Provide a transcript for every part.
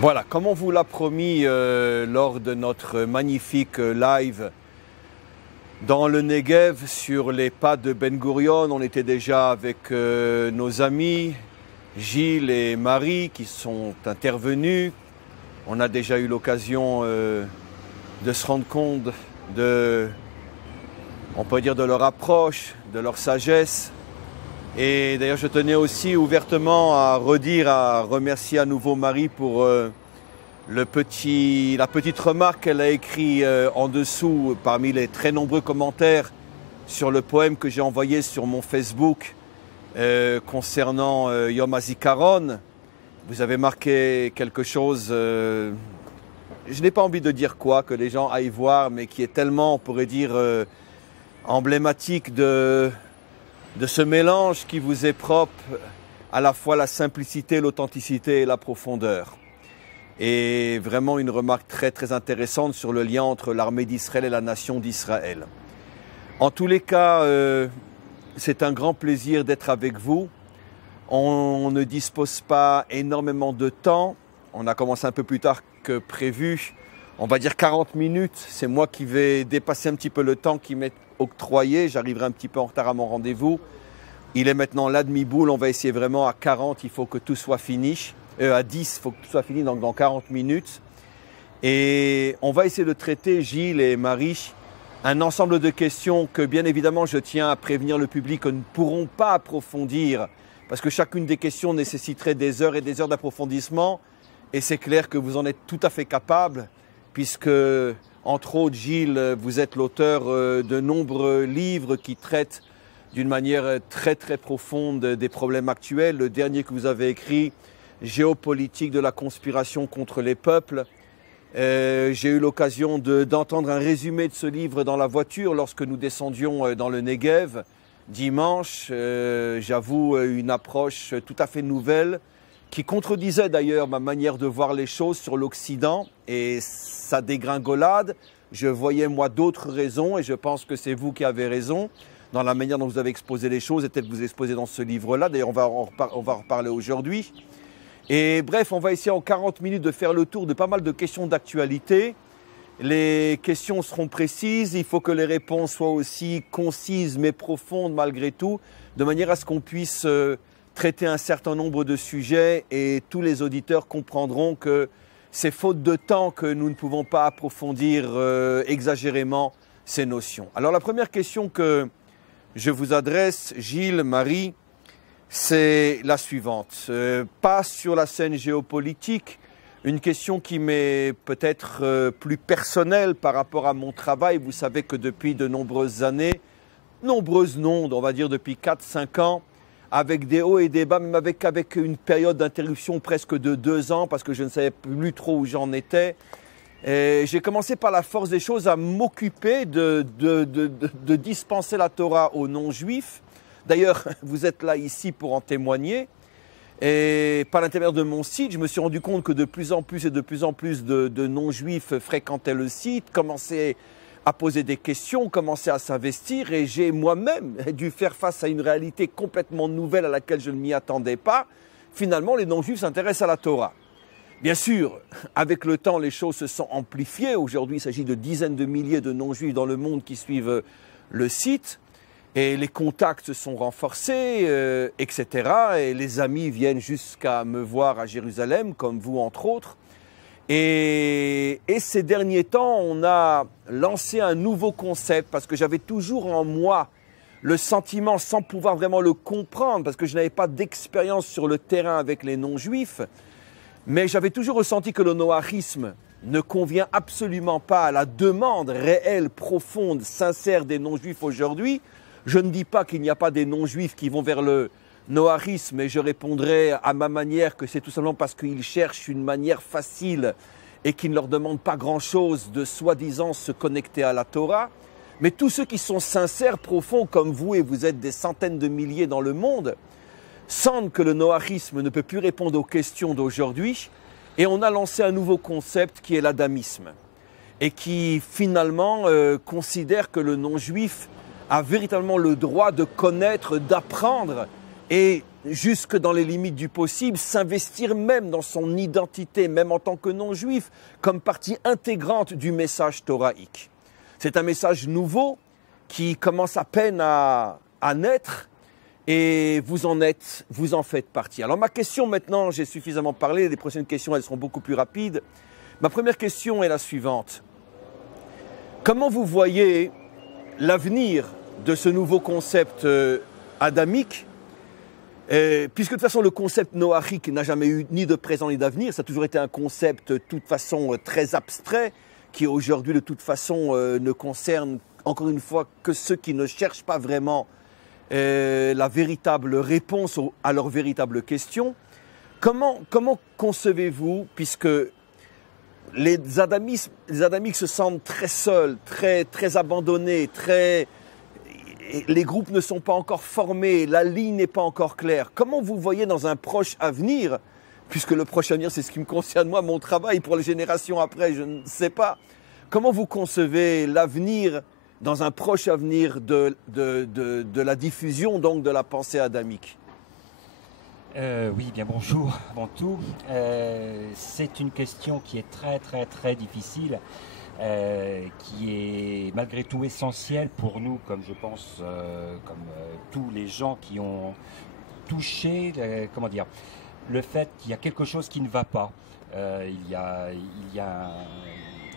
Voilà, comme on vous l'a promis lors de notre magnifique live dans le Negev sur les pas de Ben Gurion, on était déjà avec nos amis Gilles et Marie qui sont intervenus. On a déjà eu l'occasion de se rendre compte on peut dire, de leur approche, de leur sagesse. Et d'ailleurs, je tenais aussi ouvertement à remercier à nouveau Marie pour la petite remarque qu'elle a écrite en dessous parmi les très nombreux commentaires sur le poème que j'ai envoyé sur mon Facebook concernant Yom HaZikaron. Vous avez marqué quelque chose, je n'ai pas envie de dire quoi, que les gens aillent voir, mais qui est tellement, on pourrait dire, emblématique de ce mélange qui vous est propre, à la fois la simplicité, l'authenticité et la profondeur. Et vraiment une remarque très très intéressante sur le lien entre l'armée d'Israël et la nation d'Israël. En tous les cas, c'est un grand plaisir d'être avec vous. On ne dispose pas énormément de temps. On a commencé un peu plus tard que prévu. On va dire 40 minutes. C'est moi qui vais dépasser un petit peu le temps qui m'est octroyé. J'arriverai un petit peu en retard à mon rendez-vous. Il est maintenant la demi-boule. On va essayer vraiment à 40. Il faut que tout soit fini. À 10, il faut que tout soit fini dans 40 minutes. Et on va essayer de traiter, Gilles et Marie, un ensemble de questions que bien évidemment je tiens à prévenir le public que nous ne pourrons pas approfondir parce que chacune des questions nécessiterait des heures et des heures d'approfondissement. Et c'est clair que vous en êtes tout à fait capable puisque, entre autres, Gilles, vous êtes l'auteur de nombreux livres qui traitent d'une manière très très profonde des problèmes actuels. Le dernier que vous avez écrit, Géopolitique de la conspiration contre les peuples. J'ai eu l'occasion d'entendre un résumé de ce livre dans la voiture lorsque nous descendions dans le Negev dimanche. J'avoue une approche tout à fait nouvelle qui contredisait d'ailleurs ma manière de voir les choses sur l'Occident et sa dégringolade. Je voyais moi d'autres raisons et je pense que c'est vous qui avez raison dans la manière dont vous avez exposé les choses et peut-être vous exposez dans ce livre-là. D'ailleurs, on va en reparler aujourd'hui. Et bref, on va essayer en 40 minutes de faire le tour de pas mal de questions d'actualité. Les questions seront précises, il faut que les réponses soient aussi concises mais profondes malgré tout, de manière à ce qu'on puisse traiter un certain nombre de sujets et tous les auditeurs comprendront que c'est faute de temps que nous ne pouvons pas approfondir exagérément ces notions. Alors la première question que je vous adresse, Gilles, Marie, c'est la suivante. Pas sur la scène géopolitique, une question qui m'est peut-être plus personnelle par rapport à mon travail. Vous savez que depuis de nombreuses années, nombreuses non, on va dire depuis 4-5 ans, avec des hauts et des bas, même avec une période d'interruption presque de 2 ans, parce que je ne savais plus trop où j'en étais. J'ai commencé par la force des choses à m'occuper de dispenser la Torah aux non-juifs. D'ailleurs, vous êtes là ici pour en témoigner. Et par l'intermédiaire de mon site, je me suis rendu compte que de plus en plus et de plus en plus de non-juifs fréquentaient le site, commençaient à poser des questions, commençaient à s'investir. Et j'ai moi-même dû faire face à une réalité complètement nouvelle à laquelle je ne m'y attendais pas. Finalement, les non-juifs s'intéressent à la Torah. Bien sûr, avec le temps, les choses se sont amplifiées. Aujourd'hui, il s'agit de dizaines de milliers de non-juifs dans le monde qui suivent le site. Et les contacts se sont renforcés, etc. Et les amis viennent jusqu'à me voir à Jérusalem, comme vous entre autres. Et ces derniers temps, on a lancé un nouveau concept parce que j'avais toujours en moi le sentiment, sans pouvoir vraiment le comprendre, parce que je n'avais pas d'expérience sur le terrain avec les non-juifs, mais j'avais toujours ressenti que le noahisme ne convient absolument pas à la demande réelle, profonde, sincère des non-juifs aujourd'hui. Je ne dis pas qu'il n'y a pas des non-juifs qui vont vers le noahisme, et je répondrai à ma manière que c'est tout simplement parce qu'ils cherchent une manière facile et qui ne leur demande pas grand-chose de soi-disant se connecter à la Torah. Mais tous ceux qui sont sincères, profonds comme vous, et vous êtes des centaines de milliers dans le monde, sentent que le noahisme ne peut plus répondre aux questions d'aujourd'hui. Et on a lancé un nouveau concept qui est l'adamisme et qui finalement considère que le non-juif a véritablement le droit de connaître, d'apprendre et jusque dans les limites du possible, s'investir même dans son identité, même en tant que non-juif, comme partie intégrante du message thoraïque. C'est un message nouveau qui commence à peine à naître et vous en faites partie. Alors ma question maintenant, j'ai suffisamment parlé, les prochaines questions elles seront beaucoup plus rapides. Ma première question est la suivante. Comment vous voyez l'avenir de ce nouveau concept adamique, puisque de toute façon le concept noachique n'a jamais eu ni de présent ni d'avenir, ça a toujours été un concept de toute façon très abstrait, qui aujourd'hui de toute façon ne concerne encore une fois que ceux qui ne cherchent pas vraiment la véritable réponse à leurs véritables questions. Comment concevez-vous, puisque les adamiques se sentent très seuls, très abandonnés, les groupes ne sont pas encore formés, la ligne n'est pas encore claire. Comment vous voyez dans un proche avenir, puisque le proche avenir c'est ce qui me concerne moi, mon travail, pour les générations après, je ne sais pas, comment vous concevez l'avenir dans un proche avenir de la diffusion donc de la pensée adamique? Oui, bien bonjour avant tout. C'est une question qui est très difficile, qui est malgré tout essentielle pour nous, comme je pense, tous les gens qui ont touché, le fait qu'il y a quelque chose qui ne va pas. Il y a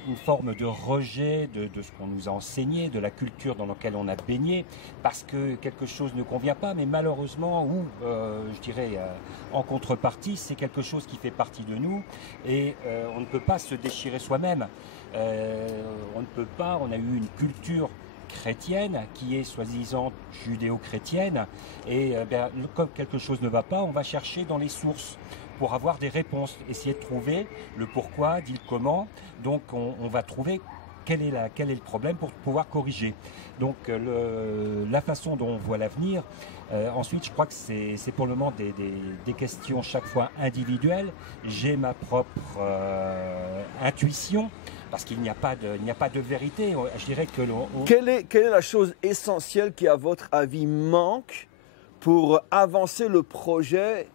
une forme de rejet de ce qu'on nous a enseigné, de la culture dans laquelle on a baigné, parce que quelque chose ne convient pas, mais malheureusement, ou je dirais en contrepartie, c'est quelque chose qui fait partie de nous, et on ne peut pas se déchirer soi-même. On ne peut pas, on a eu une culture chrétienne qui est soi-disant judéo-chrétienne, et comme quelque chose ne va pas, on va chercher dans les sources pour avoir des réponses, essayer de trouver le pourquoi, dit le comment. Donc on va trouver quel est le problème pour pouvoir corriger. Donc la façon dont on voit l'avenir, ensuite je crois que c'est pour le moment des questions chaque fois individuelles. J'ai ma propre intuition, parce qu'il n'y a pas de vérité. Je dirais que quelle est la chose essentielle qui, à votre avis, manque pour avancer le projet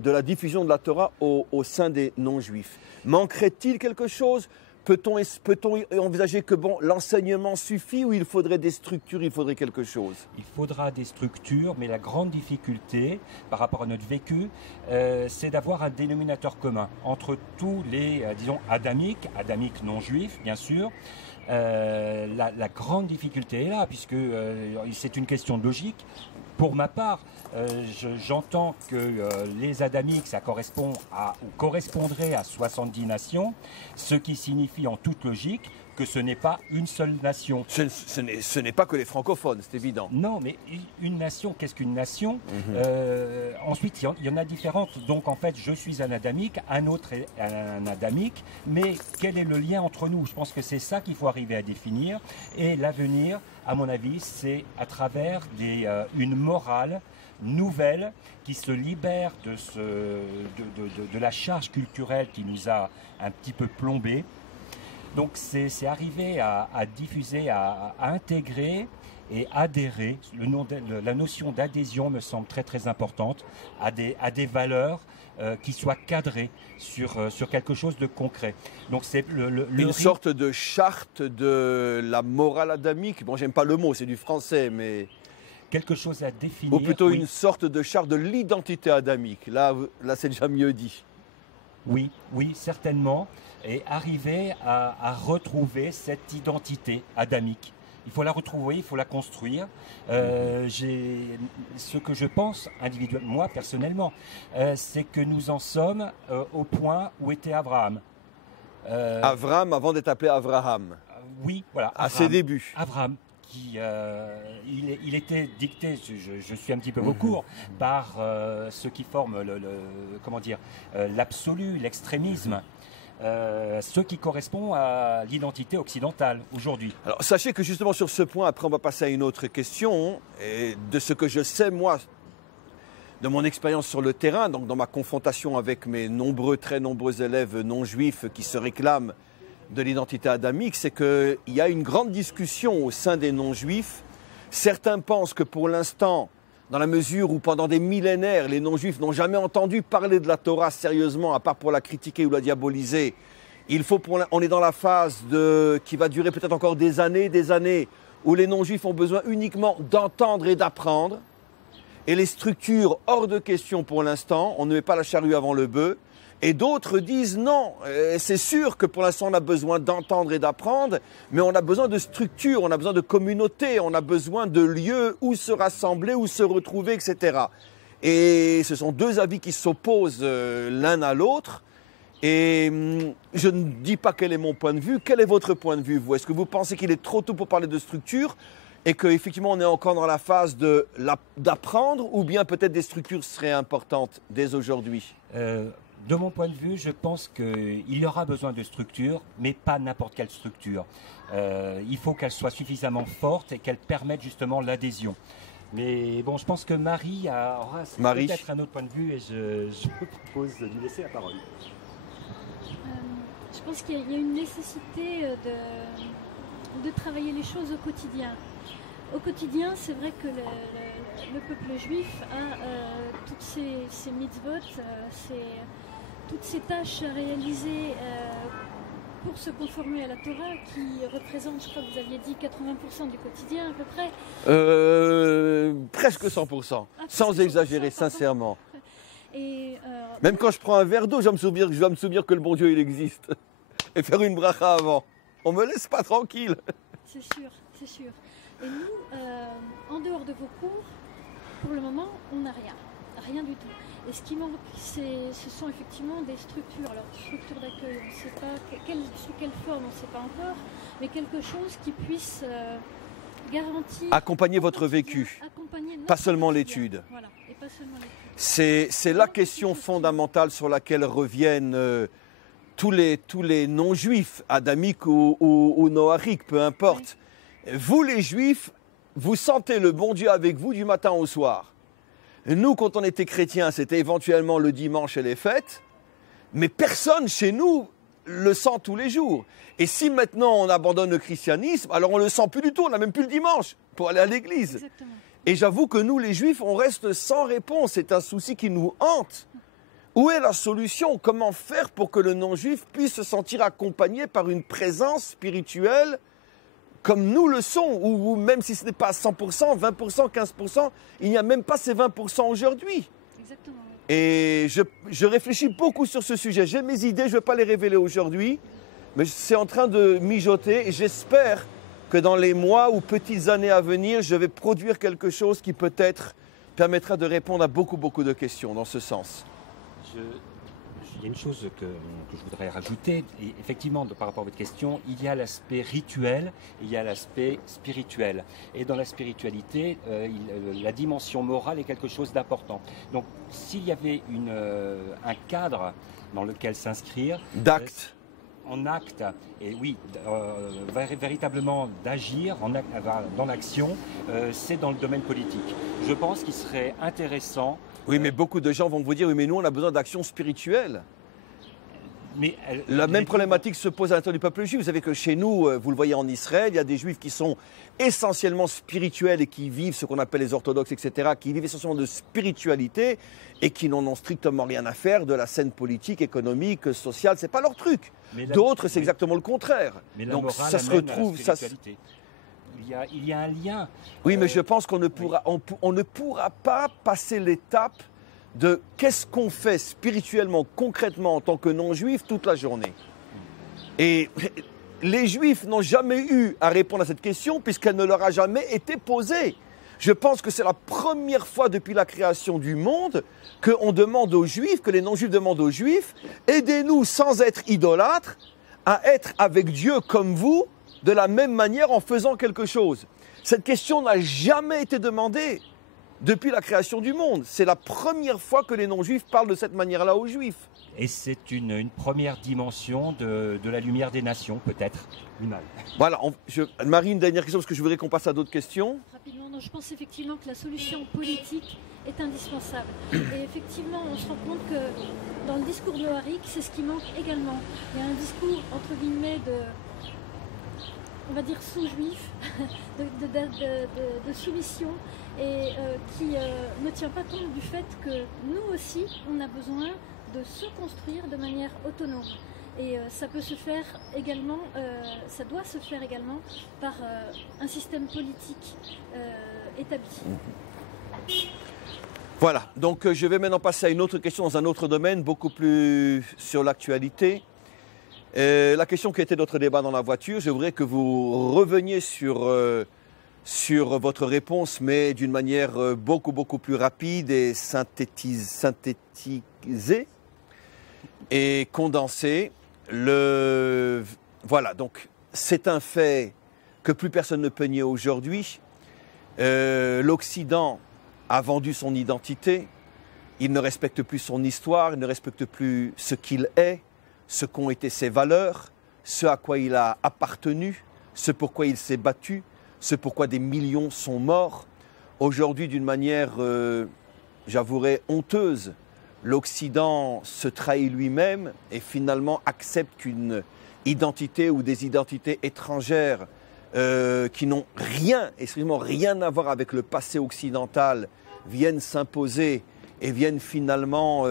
de la diffusion de la Torah au sein des non-juifs? Manquerait-il quelque chose? Peut-on envisager que l'enseignement suffit, ou il faudrait des structures, il faudrait quelque chose? Il faudra des structures, mais la grande difficulté par rapport à notre vécu, c'est d'avoir un dénominateur commun entre tous les, disons, adamiques non-juifs, bien sûr. La grande difficulté est là, puisque c'est une question de logique. Pour ma part, j'entends que les adamiques, ça correspondrait à 70 nations, ce qui signifie en toute logique que ce n'est pas une seule nation. Ce n'est pas que les francophones, c'est évident. Non, mais une nation, qu'est-ce qu'une nation? Ensuite, il y en a différentes. Donc en fait, je suis un adamique, un autre est un adamique, mais quel est le lien entre nous? Je pense que c'est ça qu'il faut arriver à définir. Et l'avenir, à mon avis, c'est à travers une morale nouvelle qui se libère de la charge culturelle qui nous a un petit peu plombés. Donc c'est arriver à diffuser, à intégrer et adhérer. La notion d'adhésion me semble très importante à des valeurs qui soient cadrées sur quelque chose de concret. Donc c'est une sorte de charte de la morale adamique. Bon, j'aime pas le mot, c'est du français, mais quelque chose à définir. Ou plutôt une sorte de charte de l'identité adamique. Là c'est déjà mieux dit. Oui, certainement. Et arriver à retrouver cette identité adamique. Il faut la retrouver, il faut la construire. Ce que je pense individuellement, moi personnellement, c'est que nous en sommes au point où était Abraham. Abraham avant d'être appelé Abraham. Oui, voilà. À ses débuts. Abraham. Il était dicté, je suis un petit peu au court, par ce qui forme l'absolu, l'extrémisme. Ce qui correspond à l'identité occidentale aujourd'hui. Alors sachez que justement sur ce point, après on va passer à une autre question, et de ce que je sais moi, de mon expérience sur le terrain, donc dans ma confrontation avec mes très nombreux élèves non-juifs qui se réclament de l'identité adamique, c'est qu'il y a une grande discussion au sein des non-juifs. Certains pensent que pour l'instant, dans la mesure où pendant des millénaires, les non-juifs n'ont jamais entendu parler de la Torah sérieusement, à part pour la critiquer ou la diaboliser. On est dans la phase qui va durer peut-être encore des années, où les non-juifs ont besoin uniquement d'entendre et d'apprendre. Et les structures, hors de question pour l'instant, on ne met pas la charrue avant le bœuf. Et d'autres disent non, c'est sûr que pour l'instant on a besoin d'entendre et d'apprendre, mais on a besoin de structures, on a besoin de communautés, on a besoin de lieux où se rassembler, où se retrouver, etc. Et ce sont deux avis qui s'opposent l'un à l'autre. Et je ne dis pas quel est mon point de vue. Quel est votre point de vue, vous? Est-ce que vous pensez qu'il est trop tôt pour parler de structure et qu'effectivement on est encore dans la phase d'apprendre, ou bien peut-être des structures seraient importantes dès aujourd'hui? De mon point de vue, je pense qu'il y aura besoin de structures, mais pas n'importe quelle structure. Il faut qu'elle soit suffisamment forte et qu'elle permette justement l'adhésion. Mais bon, je pense que Marie aura peut-être un autre point de vue et je vous propose de lui laisser la parole. Je pense qu'il y a une nécessité de travailler les choses au quotidien. Au quotidien, c'est vrai que le peuple juif a toutes ces mitzvot, toutes ces tâches à réaliser pour se conformer à la Torah, qui représente, je crois que vous aviez dit, 80% du quotidien à peu près. Presque 100%, sans exagérer, sincèrement. Et, même quand je prends un verre d'eau, je dois me souvenir que le bon Dieu, il existe. Et faire une bracha avant. On me laisse pas tranquille. C'est sûr, c'est sûr. Et nous, en dehors de vos cours, pour le moment, on n'a rien du tout. Et ce qui manque, ce sont effectivement des structures. Alors, structures d'accueil, on ne sait pas sous quelle forme, on ne sait pas encore, mais quelque chose qui puisse garantir... Accompagner votre vécu, pas seulement l'étude. Voilà, et pas seulement l'étude. C'est la question fondamentale sur laquelle reviennent tous les non-juifs, adamiques ou noachiques, peu importe. Oui. Vous les juifs, vous sentez le bon Dieu avec vous du matin au soir. Nous, quand on était chrétiens, c'était éventuellement le dimanche et les fêtes, mais personne chez nous le sent tous les jours. Et si maintenant on abandonne le christianisme, alors on ne le sent plus du tout, on n'a même plus le dimanche pour aller à l'église. Exactement. Et j'avoue que nous, les juifs, on reste sans réponse. C'est un souci qui nous hante. Où est la solution? Comment faire pour que le non-juif puisse se sentir accompagné par une présence spirituelle comme nous le sommes, ou même si ce n'est pas 100%, 20%, 15%, il n'y a même pas ces 20% aujourd'hui. Exactement. Et je réfléchis beaucoup sur ce sujet. J'ai mes idées, je ne vais pas les révéler aujourd'hui, mais c'est en train de mijoter et j'espère que dans les mois ou petites années à venir, je vais produire quelque chose qui peut-être permettra de répondre à beaucoup de questions dans ce sens. Il y a une chose que je voudrais rajouter, et effectivement, par rapport à votre question, il y a l'aspect rituel et il y a l'aspect spirituel. Et dans la spiritualité, la dimension morale est quelque chose d'important. Donc, s'il y avait un cadre dans lequel s'inscrire... D'actes. En acte, et oui, véritablement d'agir dans l'action, c'est dans le domaine politique. Je pense qu'il serait intéressant... Oui, mais beaucoup de gens vont vous dire, oui, mais nous, on a besoin d'action spirituelle. Mais la même problématique se pose à l'intérieur du peuple juif. Vous savez que chez nous, vous le voyez en Israël, il y a des juifs qui sont essentiellement spirituels et qui vivent ce qu'on appelle les orthodoxes, etc., qui vivent essentiellement de spiritualité et qui n'en ont strictement rien à faire de la scène politique, économique, sociale. C'est pas leur truc. D'autres, c'est exactement le contraire. Mais donc morale ça se retrouve. Il y a un lien. Oui, mais je pense qu'on ne pourra pas passer l'étape de qu'est-ce qu'on fait spirituellement, concrètement en tant que non-juif toute la journée. Et les juifs n'ont jamais eu à répondre à cette question puisqu'elle ne leur a jamais été posée. Je pense que c'est la première fois depuis la création du monde qu'on demande aux juifs, que les non-juifs demandent aux juifs, aidez-nous sans être idolâtres à être avec Dieu comme vous, de la même manière en faisant quelque chose. Cette question n'a jamais été demandée depuis la création du monde. C'est la première fois que les non-juifs parlent de cette manière-là aux juifs. Et c'est une première dimension de la lumière des nations, peut-être. Voilà, Marie, une dernière question, parce que je voudrais qu'on passe à d'autres questions. Rapidement, non, je pense effectivement que la solution politique est indispensable. Et effectivement, on se rend compte que dans le discours de Harik, c'est ce qui manque également. Il y a un discours, entre guillemets, on va dire sous-juif, de soumission, et qui ne tient pas compte du fait que nous aussi, on a besoin de se construire de manière autonome. Et ça peut se faire également, ça doit se faire également par un système politique établi. Voilà, donc je vais maintenant passer à une autre question dans un autre domaine, beaucoup plus sur l'actualité. La question qui était notre débat dans la voiture, je voudrais que vous reveniez sur votre réponse, mais d'une manière beaucoup plus rapide et synthétisée et condensée. Voilà, donc c'est un fait que plus personne ne peut nier aujourd'hui. L'Occident a vendu son identité, il ne respecte plus son histoire, il ne respecte plus ce qu'il est, ce qu'ont été ses valeurs, ce à quoi il a appartenu, ce pourquoi il s'est battu, ce pourquoi des millions sont morts. Aujourd'hui, d'une manière, j'avouerais, honteuse, l'Occident se trahit lui-même et finalement accepte qu'une identité ou des identités étrangères qui n'ont strictement rien à voir avec le passé occidental viennent s'imposer et viennent finalement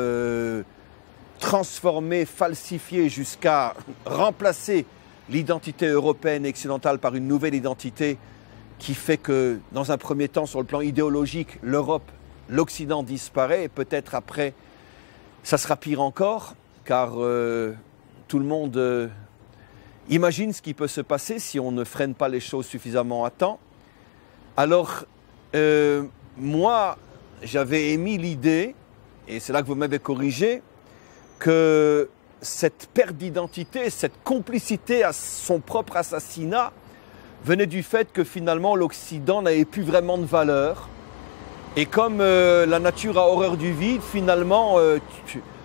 transformer, falsifier jusqu'à remplacer l'identité européenne et occidentale par une nouvelle identité qui fait que, dans un premier temps, sur le plan idéologique, l'Europe, l'Occident disparaît et peut-être après, ça sera pire encore, car tout le monde imagine ce qui peut se passer si on ne freine pas les choses suffisamment à temps. Alors, moi, j'avais émis l'idée, et c'est là que vous m'avez corrigé, que cette perte d'identité, cette complicité à son propre assassinat venait du fait que finalement l'Occident n'avait plus vraiment de valeur. Et comme la nature a horreur du vide, finalement,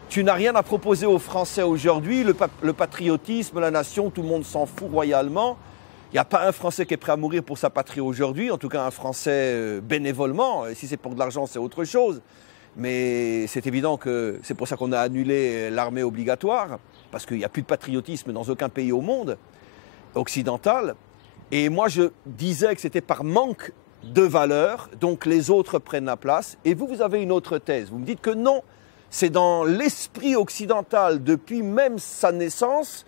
tu n'as rien à proposer aux Français aujourd'hui. Le patriotisme, la nation, tout le monde s'en fout royalement. Il n'y a pas un Français qui est prêt à mourir pour sa patrie aujourd'hui, en tout cas un Français bénévolement. Si c'est pour de l'argent, c'est autre chose. Mais c'est évident que c'est pour ça qu'on a annulé l'armée obligatoire, parce qu'il n'y a plus de patriotisme dans aucun pays au monde occidental. Et moi, je disais que c'était par manque de valeur, donc les autres prennent la place. Et vous avez une autre thèse. Vous me dites que non, c'est dans l'esprit occidental, depuis même sa naissance,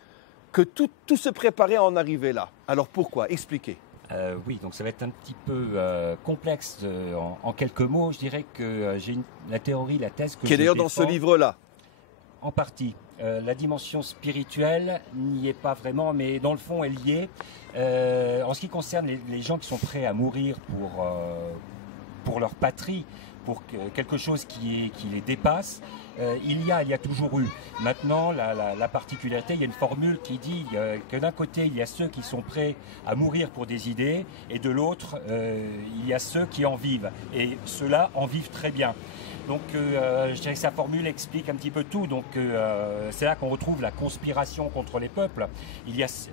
que tout se préparait à en arriver là. Alors pourquoi? Expliquez. Oui, donc ça va être un petit peu complexe en quelques mots. Je dirais que j'ai la théorie, la thèse que qui est d'ailleurs dans ce livre-là. En partie. La dimension spirituelle n'y est pas vraiment, mais dans le fond, elle y est. En ce qui concerne les gens qui sont prêts à mourir pour leur patrie, pour quelque chose qui les dépasse, il y a toujours eu. Maintenant, la particularité, il y a une formule qui dit que d'un côté, il y a ceux qui sont prêts à mourir pour des idées, et de l'autre, il y a ceux qui en vivent. Et ceux-là en vivent très bien. Donc, je dirais que sa formule explique un petit peu tout. Donc, c'est là qu'on retrouve la conspiration contre les peuples. Il y a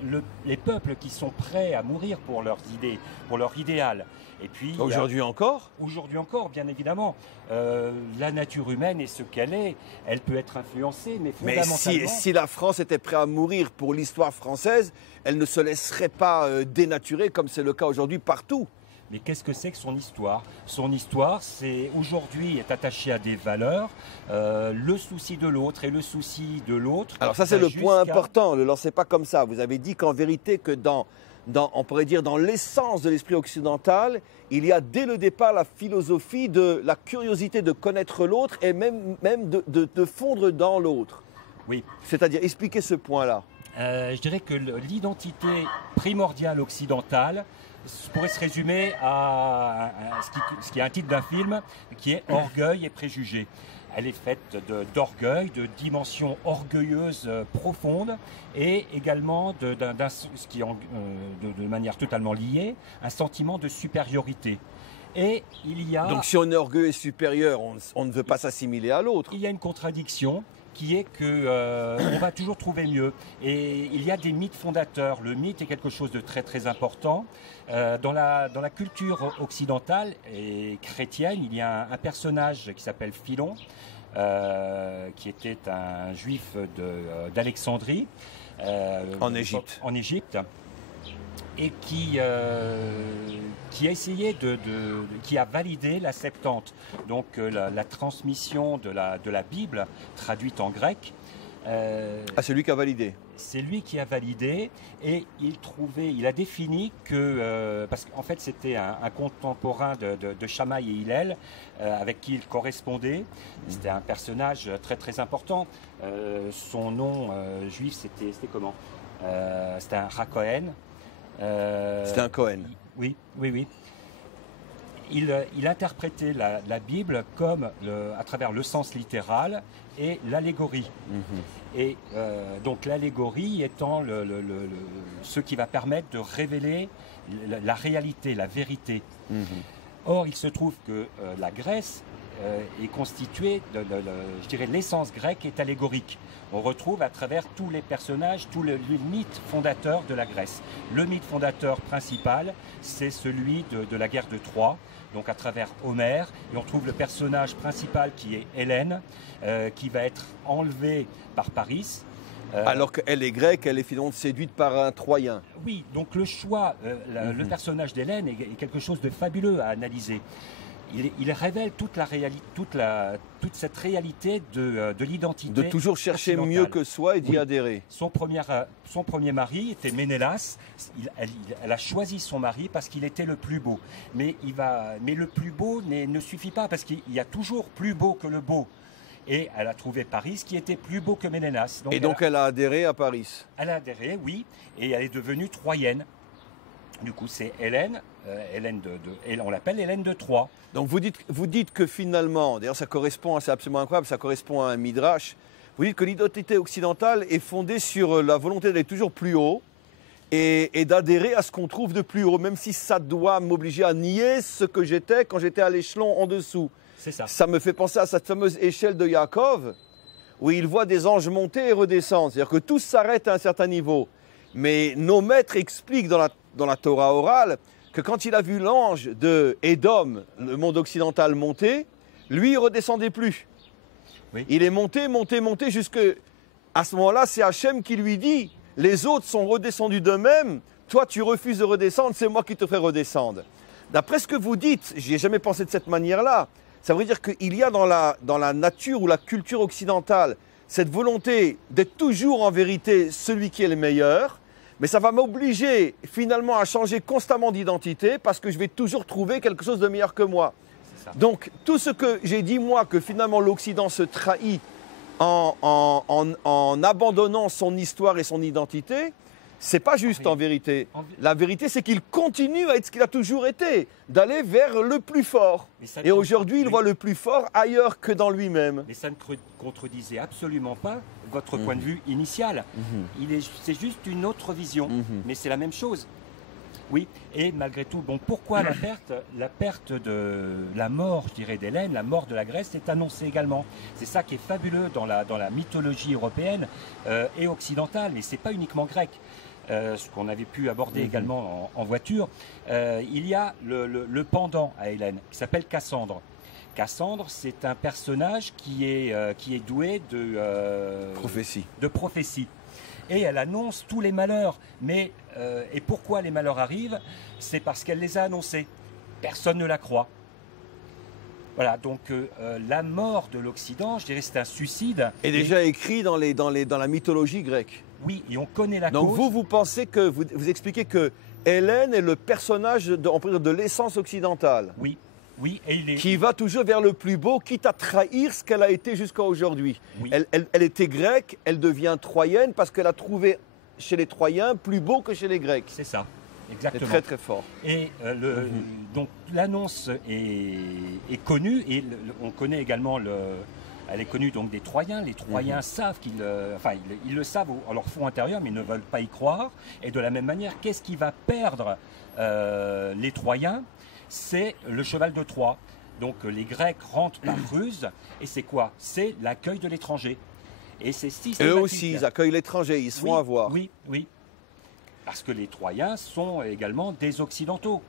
les peuples qui sont prêts à mourir pour leurs idées, pour leur idéal. Et puis, aujourd'hui encore ? Aujourd'hui encore, bien évidemment. La nature humaine est ce qu'elle est. Elle peut être influencée, mais fondamentalement... Mais si la France était prête à mourir pour l'histoire française, elle ne se laisserait pas dénaturer comme c'est le cas aujourd'hui partout. Mais qu'est-ce que c'est que son histoire? Son histoire, c'est aujourd'hui est attachée à des valeurs, le souci de l'autre et le souci de l'autre. Alors ça, c'est le point important, ne le lancez pas comme ça. Vous avez dit qu'en vérité, que on pourrait dire dans l'essence de l'esprit occidental, il y a dès le départ la philosophie de la curiosité de connaître l'autre et même de fondre dans l'autre. Oui. C'est-à-dire, expliquez ce point-là. Je dirais que l'identité primordiale occidentale pourrait se résumer à ce qui est un titre d'un film, qui est Orgueil et préjugés. Elle est faite d'orgueil, de dimensions orgueilleuses profondes et également de manière totalement liée, un sentiment de supériorité. Et il y a... Donc si on est orgueilleux et supérieur, on ne veut pas s'assimiler à l'autre. Il y a une contradiction qui est qu'on va toujours trouver mieux. Et il y a des mythes fondateurs. Le mythe est quelque chose de très très important. Dans la culture occidentale et chrétienne, il y a un personnage qui s'appelle Philon, qui était un juif d'Alexandrie. En Égypte. En Égypte. et qui a essayé qui a validé la Septante, donc la transmission de la Bible traduite en grec. C'est lui qui a validé. C'est lui qui a validé et il a défini que, parce qu'en fait c'était un contemporain de Shammai et Hillel avec qui il correspondait. C'était un personnage très très important. Son nom juif c'était comment? C'était un Racohen. C'était un Cohen. Oui. Il interprétait la Bible comme à travers le sens littéral et l'allégorie. Et donc l'allégorie étant ce qui va permettre de révéler la réalité, la vérité. Or, il se trouve que la Grèce est constituée, je dirais, l'essence grecque est allégorique. On retrouve à travers tous les personnages, tout le mythe fondateur de la Grèce. Le mythe fondateur principal, c'est celui de la guerre de Troie, donc à travers Homère, et on trouve le personnage principal qui est Hélène, qui va être enlevée par Paris. Alors qu'elle est grecque, elle est finalement séduite par un Troyen. Oui, donc le choix, le personnage d'Hélène est quelque chose de fabuleux à analyser. Il révèle toute cette réalité de l'identité. De toujours chercher mieux que soi et d'y adhérer. Son premier mari était Ménélas. Elle a choisi son mari parce qu'il était le plus beau. Mais le plus beau ne suffit pas parce qu'il y a toujours plus beau que le beau. Et elle a trouvé Paris qui était plus beau que Ménélas. Donc elle a adhéré à Paris. Elle a adhéré, oui, et elle est devenue troyenne. Du coup, c'est Hélène, on l'appelle Hélène de Troie. Donc vous dites que finalement, d'ailleurs ça correspond, c'est absolument incroyable, ça correspond à un midrash. Vous dites que l'identité occidentale est fondée sur la volonté d'aller toujours plus haut et d'adhérer à ce qu'on trouve de plus haut, même si ça doit m'obliger à nier ce que j'étais quand j'étais à l'échelon en dessous. C'est ça. Ça me fait penser à cette fameuse échelle de Yaakov, où il voit des anges monter et redescendre. C'est-à-dire que tout s'arrête à un certain niveau. Mais nos maîtres expliquent dans la Torah orale que quand il a vu l'ange de Édom, le monde occidental, monter, lui, il ne redescendait plus. Oui. Il est monté jusque... À ce moment-là, c'est Hachem qui lui dit « Les autres sont redescendus d'eux-mêmes, toi tu refuses de redescendre, c'est moi qui te ferai redescendre. » D'après ce que vous dites, j'y ai jamais pensé de cette manière-là, ça veut dire qu'il y a dans la nature ou la culture occidentale cette volonté d'être toujours en vérité celui qui est le meilleur, mais ça va m'obliger finalement à changer constamment d'identité parce que je vais toujours trouver quelque chose de meilleur que moi. Donc tout ce que j'ai dit moi, que finalement l'Occident se trahit en abandonnant son histoire et son identité, c'est pas juste en vérité. La vérité, c'est qu'il continue à être ce qu'il a toujours été, d'aller vers le plus fort. Et aujourd'hui, il voit le plus fort ailleurs que dans lui-même. Mais ça ne contredisait absolument pas votre point de vue initial. C'est juste une autre vision, mais c'est la même chose. Oui, et malgré tout, bon, pourquoi la perte de la mort, je dirais, d'Hélène, la mort de la Grèce est annoncée également. C'est ça qui est fabuleux dans la mythologie européenne et occidentale, et c'est pas uniquement grec. Ce qu'on avait pu aborder également en voiture, il y a le pendant à Hélène, qui s'appelle Cassandre. Cassandre, c'est un personnage qui est doué de prophétie. Et elle annonce tous les malheurs. Mais, et pourquoi les malheurs arrivent? C'est parce qu'elle les a annoncés. Personne ne la croit. Voilà, donc la mort de l'Occident, je dirais, c'est un suicide. Est déjà écrit dans la mythologie grecque. Oui, et on connaît la cause. Donc vous pensez que, vous expliquez que Hélène est le personnage de l'essence occidentale. Oui, et qui va toujours vers le plus beau, quitte à trahir ce qu'elle a été jusqu'à aujourd'hui. Oui. Elle était grecque, elle devient troyenne parce qu'elle a trouvé chez les Troyens plus beau que chez les Grecs. C'est ça, exactement. C'est très très fort. Et donc l'annonce est connue, et on connaît également elle est connue donc des Troyens. Les Troyens savent ils le savent en leur fond intérieur, mais ils ne veulent pas y croire. Et de la même manière, qu'est-ce qui va perdre les Troyens? C'est le cheval de Troie. Donc les Grecs rentrent par ruse, et c'est quoi? C'est l'accueil de l'étranger. Et c'est systématique. Eux aussi, ils accueillent l'étranger, ils se font avoir. Oui. Parce que les Troyens sont également des Occidentaux.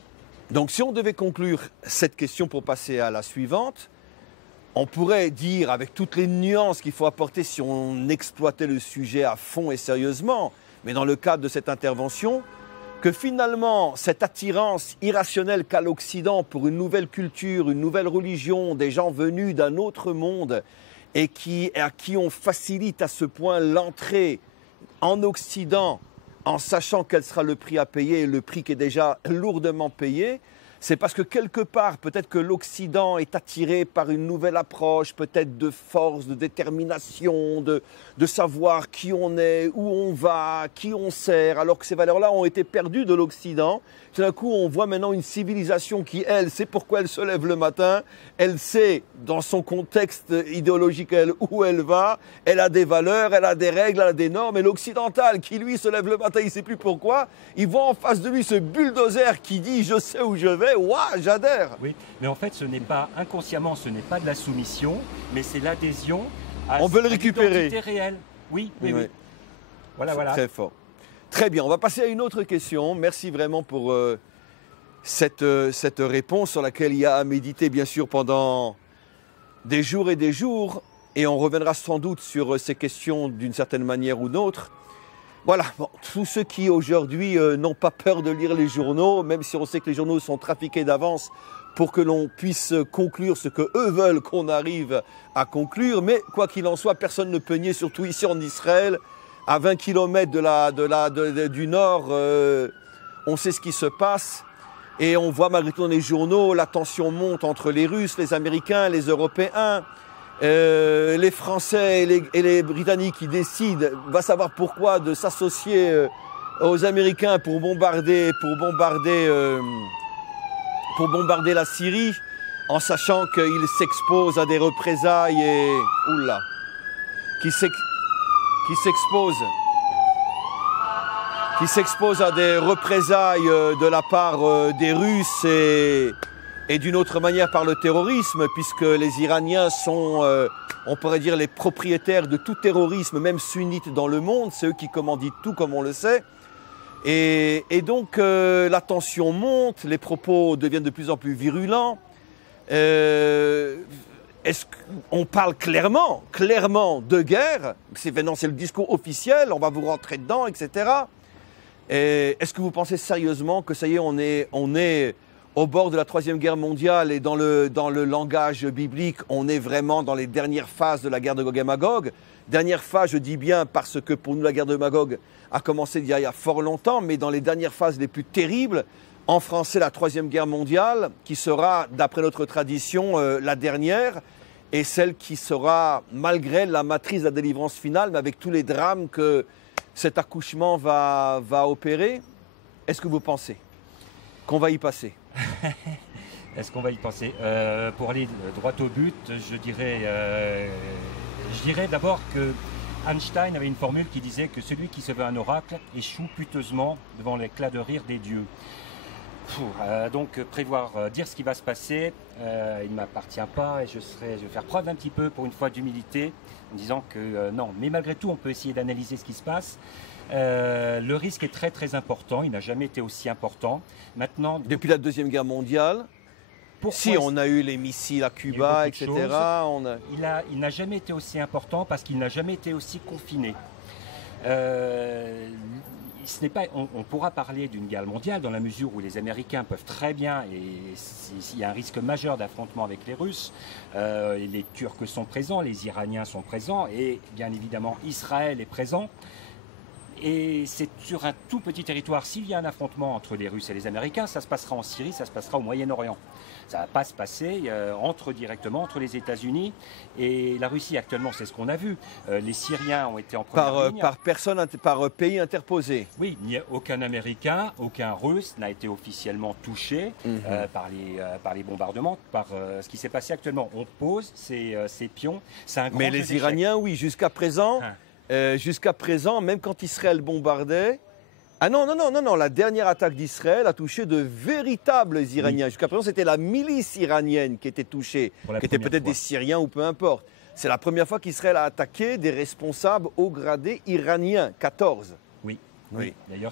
Donc si on devait conclure cette question pour passer à la suivante, on pourrait dire, avec toutes les nuances qu'il faut apporter si on exploitait le sujet à fond et sérieusement, mais dans le cadre de cette intervention, que finalement, cette attirance irrationnelle qu'a l'Occident pour une nouvelle culture, une nouvelle religion, des gens venus d'un autre monde et à qui on facilite à ce point l'entrée en Occident en sachant quel sera le prix à payer, et le prix qui est déjà lourdement payé, c'est parce que quelque part, peut-être que l'Occident est attiré par une nouvelle approche, peut-être de force, de détermination, de savoir qui on est, où on va, qui on sert, alors que ces valeurs-là ont été perdues de l'Occident. Tout d'un coup, on voit maintenant une civilisation qui, elle, sait pourquoi elle se lève le matin, elle sait, dans son contexte idéologique, elle, où elle va, elle a des valeurs, elle a des règles, elle a des normes, et l'occidental, qui lui se lève le matin, il ne sait plus pourquoi, il voit en face de lui ce bulldozer qui dit « je sais où je vais », waouh, j'adhère. Oui, mais en fait, ce n'est pas, inconsciemment, ce n'est pas de la soumission, mais c'est l'adhésion à on veut le récupérer. l'identité réelle. Oui, oui, oui. Voilà, voilà. Très fort. Très bien, on va passer à une autre question. Merci vraiment pour cette réponse sur laquelle il y a à méditer, bien sûr, pendant des jours et des jours. Et on reviendra sans doute sur ces questions d'une certaine manière ou d'autre. Voilà, bon, tous ceux qui aujourd'hui n'ont pas peur de lire les journaux, même si on sait que les journaux sont trafiqués d'avance pour que l'on puisse conclure ce qu'eux veulent qu'on arrive à conclure. Mais quoi qu'il en soit, personne ne peut nier, surtout ici en Israël, à 20 km du nord, on sait ce qui se passe. Et on voit malgré tout dans les journaux, la tension monte entre les Russes, les Américains, les Européens, les Français et les Britanniques qui décident, va savoir pourquoi, de s'associer aux Américains pour bombarder la Syrie, en sachant qu'ils s'exposent à des représailles et... Oula, qui s'expose à des représailles de la part des Russes et d'une autre manière par le terrorisme, puisque les Iraniens sont, on pourrait dire, les propriétaires de tout terrorisme, même sunnite dans le monde. C'est eux qui commanditent tout, comme on le sait. Et donc, la tension monte, les propos deviennent de plus en plus virulents. Est-ce qu'on parle clairement de guerre? C'est le discours officiel, on va vous rentrer dedans, etc. Est-ce que vous pensez sérieusement que ça y est, on est au bord de la Troisième Guerre mondiale et dans le langage biblique, on est vraiment dans les dernières phases de la guerre de Gog et Magog? Dernière phase, je dis bien, parce que pour nous, la guerre de Magog a commencé il y a fort longtemps, mais dans les dernières phases les plus terribles, en français, la Troisième Guerre mondiale, qui sera, d'après notre tradition, la dernière, et celle qui sera, malgré la matrice de la délivrance finale, mais avec tous les drames que cet accouchement va opérer. Est-ce que vous pensez qu'on va y passer? Est-ce qu'on va y penser? Pour aller droit au but, je dirais d'abord que Einstein avait une formule qui disait que celui qui se veut un oracle échoue piteusement devant l'éclat de rire des dieux. Donc prévoir, dire ce qui va se passer, il ne m'appartient pas et je vais faire preuve un petit peu pour une fois d'humilité en disant que non, mais malgré tout on peut essayer d'analyser ce qui se passe. Le risque est très très important, il n'a jamais été aussi important. Maintenant, depuis la Deuxième Guerre mondiale, si on a eu les missiles à Cuba, etc. Il n'a jamais été aussi important parce qu'il n'a jamais été aussi confiné. On pourra parler d'une guerre mondiale dans la mesure où les Américains peuvent très bien, et il y a un risque majeur d'affrontement avec les Russes, les Turcs sont présents, les Iraniens sont présents et bien évidemment Israël est présent. Et c'est sur un tout petit territoire. S'il y a un affrontement entre les Russes et les Américains, ça se passera en Syrie, ça se passera au Moyen-Orient. Ça ne va pas se passer directement entre les États-Unis et la Russie. Actuellement, c'est ce qu'on a vu. Les Syriens ont été en première ligne. Par pays interposé. Oui, il n'y a aucun Américain, aucun Russe n'a été officiellement touché par les bombardements, par ce qui s'est passé actuellement. On pose ces pions. C'est un grand Mais les Iraniens, oui, jusqu'à présent... Jusqu'à présent, même quand Israël bombardait... Ah non, la dernière attaque d'Israël a touché de véritables Iraniens. Oui. Jusqu'à présent, c'était la milice iranienne qui était touchée, qui était peut-être des Syriens ou peu importe. C'est la première fois qu'Israël a attaqué des responsables haut gradés iraniens, 14. Oui.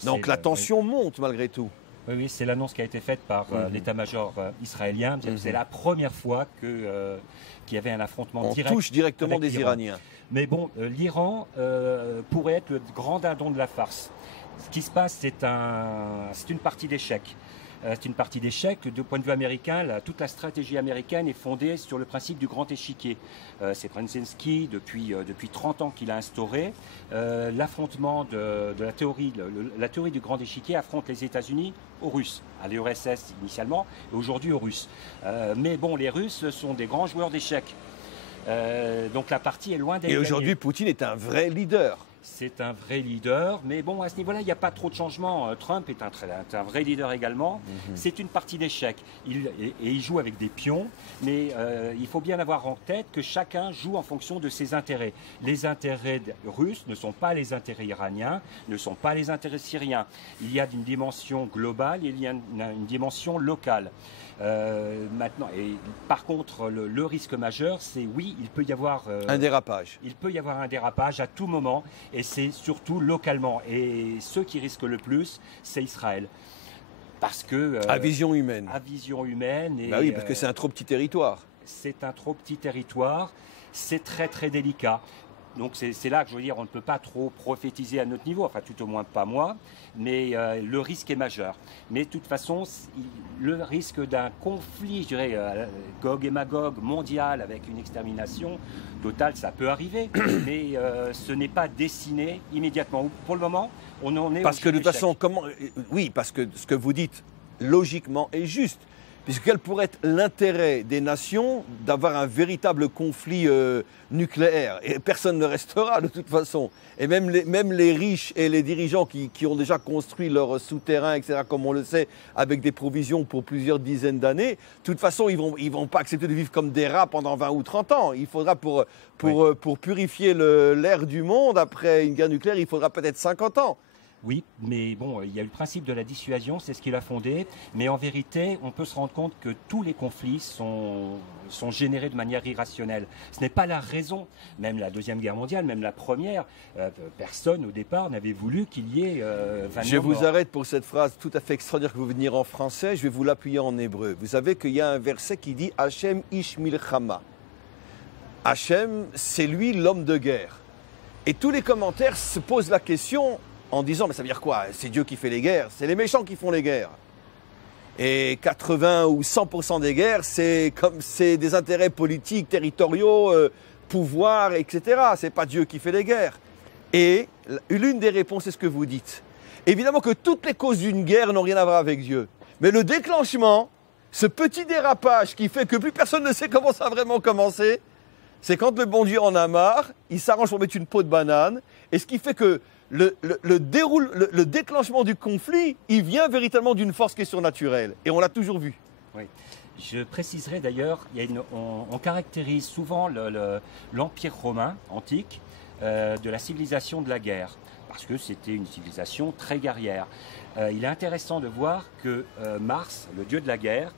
Donc la tension monte malgré tout. Oui, oui, c'est l'annonce qui a été faite par l'état-major israélien. C'est la première fois qu'il y avait un affrontement direct. On touche directement des l'Iran. Iraniens. Mais bon, l'Iran pourrait être le grand dindon de la farce. Ce qui se passe, c'est une partie d'échec. C'est une partie d'échec. Du point de vue américain, toute la stratégie américaine est fondée sur le principe du grand échiquier. C'est Brzezinski, depuis 30 ans qu'il a instauré. L'affrontement de la théorie, la théorie du grand échiquier affronte les États-Unis aux Russes, à l'URSS initialement, et aujourd'hui aux Russes. Mais bon, les Russes sont des grands joueurs d'échecs. Donc la partie est loin d'être gagnée. Et aujourd'hui, Poutine est un vrai leader. C'est un vrai leader, mais bon, à ce niveau-là, il n'y a pas trop de changements. Trump est un vrai leader également. C'est une partie d'échec. Il joue avec des pions, mais il faut bien avoir en tête que chacun joue en fonction de ses intérêts. Les intérêts russes ne sont pas les intérêts iraniens, ne sont pas les intérêts syriens. Il y a une dimension globale, il y a une dimension locale. Maintenant, et par contre, le risque majeur, c'est oui, il peut y avoir un dérapage. Il peut y avoir un dérapage à tout moment, et c'est surtout localement. Et ceux qui risquent le plus, c'est Israël, parce que à vision humaine. À vision humaine. Et, bah oui, parce que c'est un trop petit territoire. C'est un trop petit territoire. C'est très très délicat. Donc c'est là que je veux dire, on ne peut pas trop prophétiser à notre niveau, enfin tout au moins pas moi, mais le risque est majeur. Mais de toute façon, le risque d'un conflit, je dirais, Gog et Magog mondial avec une extermination totale, ça peut arriver, mais ce n'est pas dessiné immédiatement. Pour le moment, on en est... Parce que de toute façon, oui, parce que ce que vous dites, logiquement, est juste. Puisque quel pourrait être l'intérêt des nations d'avoir un véritable conflit nucléaire? Et personne ne restera de toute façon. Et même les riches et les dirigeants qui ont déjà construit leur souterrain, etc., comme on le sait, avec des provisions pour plusieurs dizaines d'années, de toute façon, ils vont pas accepter de vivre comme des rats pendant 20 ou 30 ans. Il faudra, pour purifier l'air du monde, après une guerre nucléaire, il faudra peut-être 50 ans. Oui, mais bon, il y a eu le principe de la dissuasion, c'est ce qu'il a fondé. Mais en vérité, on peut se rendre compte que tous les conflits sont générés de manière irrationnelle. Ce n'est pas la raison. Même la Deuxième Guerre mondiale, même la Première, personne au départ n'avait voulu qu'il y ait 20 Je vous arrête pour cette phrase tout à fait extraordinaire que vous venez en français. Je vais vous l'appuyer en hébreu. Vous savez qu'il y a un verset qui dit « Hachem ish milchama ». Hachem, c'est lui l'homme de guerre. Et tous les commentaires se posent la question en disant, mais ça veut dire quoi? C'est Dieu qui fait les guerres, c'est les méchants qui font les guerres. Et 80 ou 100% des guerres, c'est des intérêts politiques, territoriaux, pouvoir, etc. C'est pas Dieu qui fait les guerres. Et l'une des réponses, c'est ce que vous dites. Évidemment que toutes les causes d'une guerre n'ont rien à voir avec Dieu. Mais le déclenchement, ce petit dérapage qui fait que plus personne ne sait comment ça a vraiment commencé, c'est quand le bon Dieu en a marre, il s'arrange pour mettre une peau de banane, et ce qui fait que le déclenchement du conflit, il vient véritablement d'une force qui est surnaturelle. Et on l'a toujours vu. Oui. Je préciserai d'ailleurs, on caractérise souvent l'Empire romain antique de la civilisation de la guerre, parce que c'était une civilisation très guerrière. Il est intéressant de voir que Mars, le dieu de la guerre,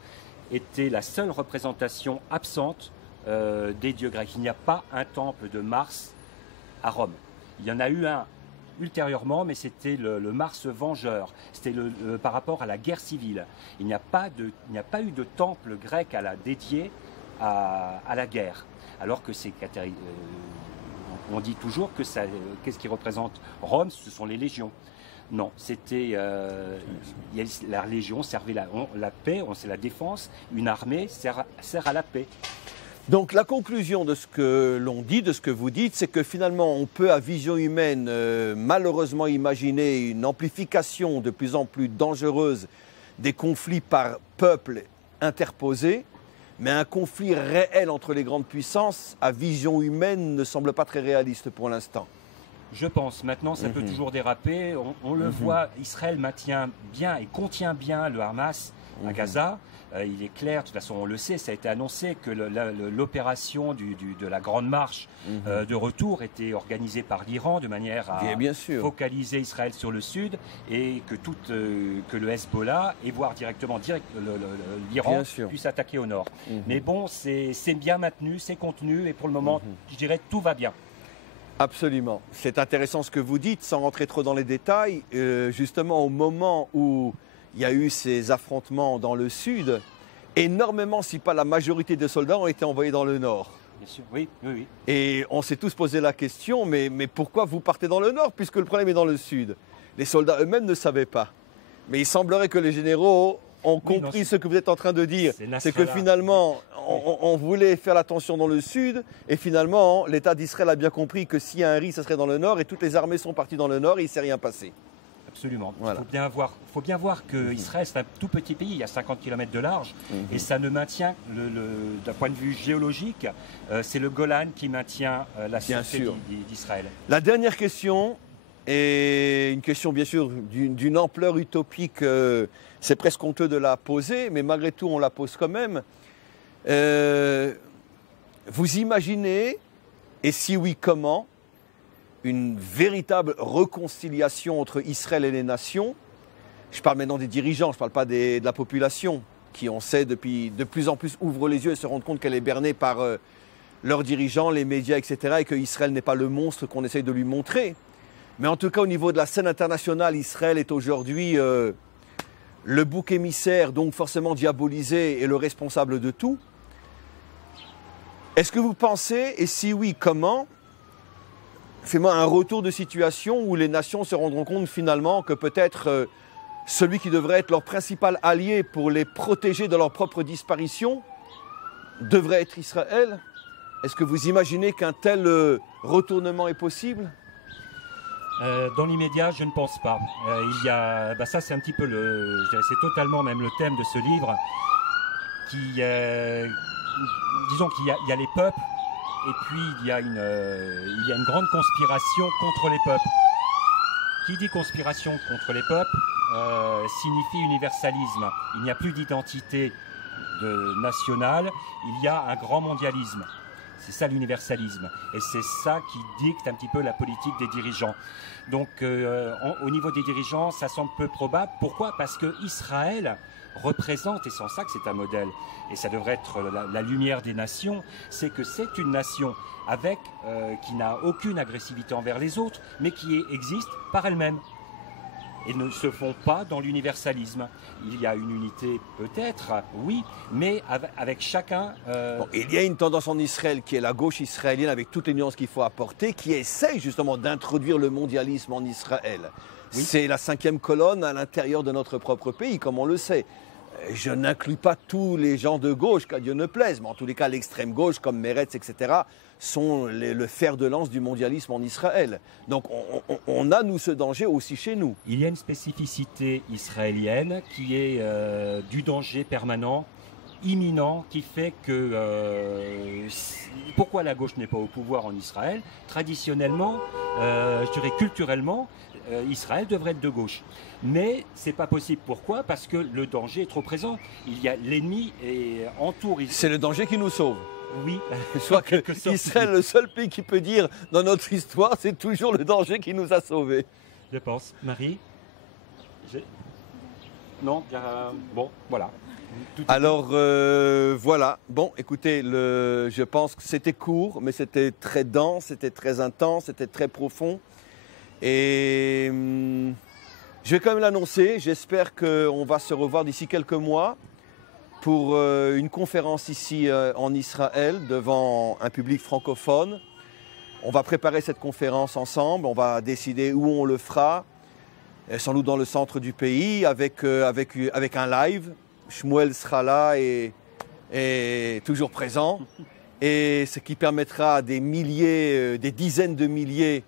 était la seule représentation absente des dieux grecs. Il n'y a pas un temple de Mars à Rome. Il y en a eu un ultérieurement, mais c'était le Mars vengeur. C'était par rapport à la guerre civile. Il n'y a pas eu de temple grec dédié à la guerre. Alors que on dit toujours que qu'est-ce qui représente Rome? Ce sont les légions. Non, c'était la légion servait la paix, c'est la défense. Une armée sert à la paix. Donc la conclusion de ce que l'on dit, de ce que vous dites, c'est que finalement on peut à vision humaine malheureusement imaginer une amplification de plus en plus dangereuse des conflits par peuples interposés, mais un conflit réel entre les grandes puissances à vision humaine ne semble pas très réaliste pour l'instant. Je pense. Maintenant, ça peut toujours déraper. On le voit, Israël maintient bien et contient bien le Hamas à Gaza. Il est clair, de toute façon on le sait, ça a été annoncé que l'opération de la Grande Marche de retour était organisée par l'Iran de manière à focaliser Israël sur le sud et que le Hezbollah et voire directement l'Iran puisse attaquer au nord. Mais bon, c'est bien maintenu, c'est contenu et pour le moment, je dirais tout va bien. Absolument. C'est intéressant ce que vous dites, sans rentrer trop dans les détails. Justement, au moment où il y a eu ces affrontements dans le sud, énormément, si pas la majorité des soldats, ont été envoyés dans le nord. Bien sûr, oui, oui, oui. Et on s'est tous posé la question, mais pourquoi vous partez dans le nord puisque le problème est dans le sud? Les soldats eux-mêmes ne savaient pas. Mais il semblerait que les généraux ont compris ce que vous êtes en train de dire. C'est que finalement, on voulait faire la tension dans le sud, et finalement, l'État d'Israël a bien compris que s'il y a un risque, ça serait dans le nord, et toutes les armées sont parties dans le nord, et il ne s'est rien passé. Absolument. Voilà. Il faut bien voir qu'Israël, c'est un tout petit pays, il y a 50 km de large, et ça ne maintient, d'un point de vue géologique, c'est le Golan qui maintient la sûreté d'Israël. La dernière question est une question bien sûr d'une ampleur utopique, c'est presque honteux de la poser, mais malgré tout on la pose quand même. Vous imaginez, et si oui comment, une véritable réconciliation entre Israël et les nations? Je parle maintenant des dirigeants, je ne parle pas de la population, qui on sait depuis de plus en plus ouvre les yeux et se rend compte qu'elle est bernée par leurs dirigeants, les médias, etc. et que Israël n'est pas le monstre qu'on essaye de lui montrer. Mais en tout cas, au niveau de la scène internationale, Israël est aujourd'hui le bouc émissaire, donc forcément diabolisé et le responsable de tout. Est-ce que vous pensez, et si oui, comment, fais-moi un retour de situation où les nations se rendront compte finalement que peut-être celui qui devrait être leur principal allié pour les protéger de leur propre disparition devrait être Israël? Est-ce que vous imaginez qu'un tel retournement est possible? Dans l'immédiat, je ne pense pas. Ça c'est un petit peu c'est totalement même le thème de ce livre, disons qu'il y a les peuples, et puis il y a une grande conspiration contre les peuples. Qui dit conspiration contre les peuples signifie universalisme. Il n'y a plus d'identité nationale, il y a un grand mondialisme. C'est ça l'universalisme. Et c'est ça qui dicte un petit peu la politique des dirigeants. Donc au niveau des dirigeants, ça semble peu probable. Pourquoi? Parce que Israël représente, et c'est en ça que c'est un modèle, et ça devrait être la lumière des nations, c'est que c'est une nation qui n'a aucune agressivité envers les autres, mais qui existe par elle-même. Et ne se font pas dans l'universalisme. Il y a une unité peut-être, oui, mais avec chacun... Bon, il y a une tendance en Israël qui est la gauche israélienne, avec toutes les nuances qu'il faut apporter, qui essaye justement d'introduire le mondialisme en Israël. Oui. C'est la 5e colonne à l'intérieur de notre propre pays, comme on le sait. Je n'inclus pas tous les gens de gauche, qu'à Dieu ne plaise, mais en tous les cas, l'extrême gauche, comme Meretz, etc., sont le fer de lance du mondialisme en Israël. Donc on a, nous, ce danger aussi chez nous. Il y a une spécificité israélienne qui est du danger permanent, imminent, qui fait que... pourquoi la gauche n'est pas au pouvoir en Israël? Traditionnellement, je dirais culturellement, Israël devrait être de gauche. Mais c'est pas possible. Pourquoi? Parce que le danger est trop présent. Il y a l'ennemi et entoure Israël. C'est le danger qui nous sauve. Oui. Soit que Israël, le seul pays qui peut dire dans notre histoire, c'est toujours le danger qui nous a sauvés. Je pense. Marie? Non, bon, voilà. Alors voilà, bon écoutez, je pense que c'était court, mais c'était très dense, c'était très intense, c'était très profond. Et je vais quand même l'annoncer, j'espère qu'on va se revoir d'ici quelques mois pour une conférence ici en Israël devant un public francophone. On va préparer cette conférence ensemble, on va décider où on le fera, sans doute dans le centre du pays, avec un live. Shmuel sera là et toujours présent, et ce qui permettra à des milliers, des dizaines de milliers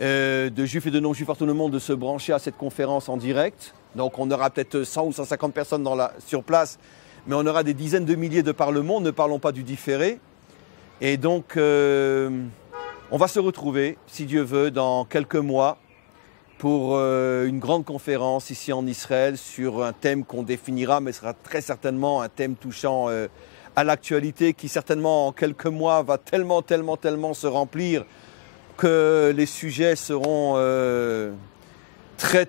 de juifs et de non-juifs partout dans le monde de se brancher à cette conférence en direct. Donc on aura peut-être 100 ou 150 personnes sur place, mais on aura des dizaines de milliers de par le monde, ne parlons pas du différé. Et donc on va se retrouver, si Dieu veut, dans quelques mois pour une grande conférence ici en Israël sur un thème qu'on définira, mais sera très certainement un thème touchant à l'actualité qui certainement en quelques mois va tellement se remplir que les sujets seront très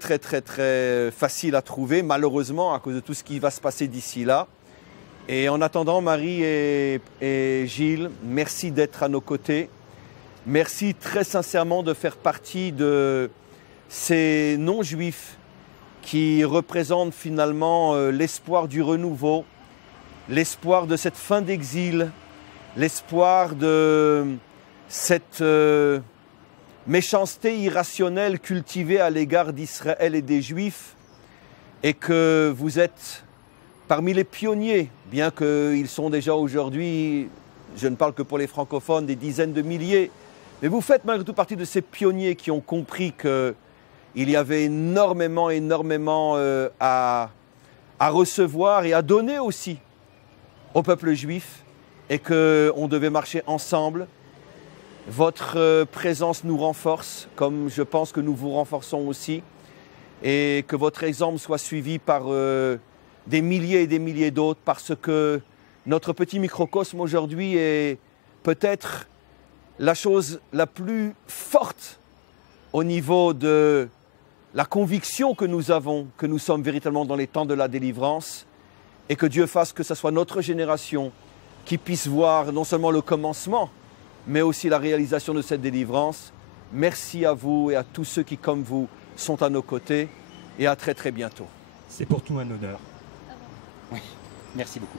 faciles à trouver, malheureusement, à cause de tout ce qui va se passer d'ici là. Et en attendant, Marie et Gilles, merci d'être à nos côtés. Merci très sincèrement de faire partie de ces non-juifs qui représente finalement l'espoir du renouveau, l'espoir de cette fin d'exil, l'espoir de cette méchanceté irrationnelle cultivée à l'égard d'Israël et des Juifs, et que vous êtes parmi les pionniers, bien qu'ils sont déjà aujourd'hui, je ne parle que pour les francophones, des dizaines de milliers, mais vous faites malgré tout partie de ces pionniers qui ont compris qu'il y avait énormément à recevoir et à donner aussi au peuple juif, et qu'on devait marcher ensemble. Votre présence nous renforce, comme je pense que nous vous renforçons aussi, et que votre exemple soit suivi par des milliers et des milliers d'autres, parce que notre petit microcosme aujourd'hui est peut-être la chose la plus forte au niveau de la conviction que nous avons, que nous sommes véritablement dans les temps de la délivrance, et que Dieu fasse que ce soit notre génération qui puisse voir non seulement le commencement, mais aussi la réalisation de cette délivrance. Merci à vous et à tous ceux qui, comme vous, sont à nos côtés, et à très très bientôt. C'est pour tout un honneur. Oui, merci beaucoup.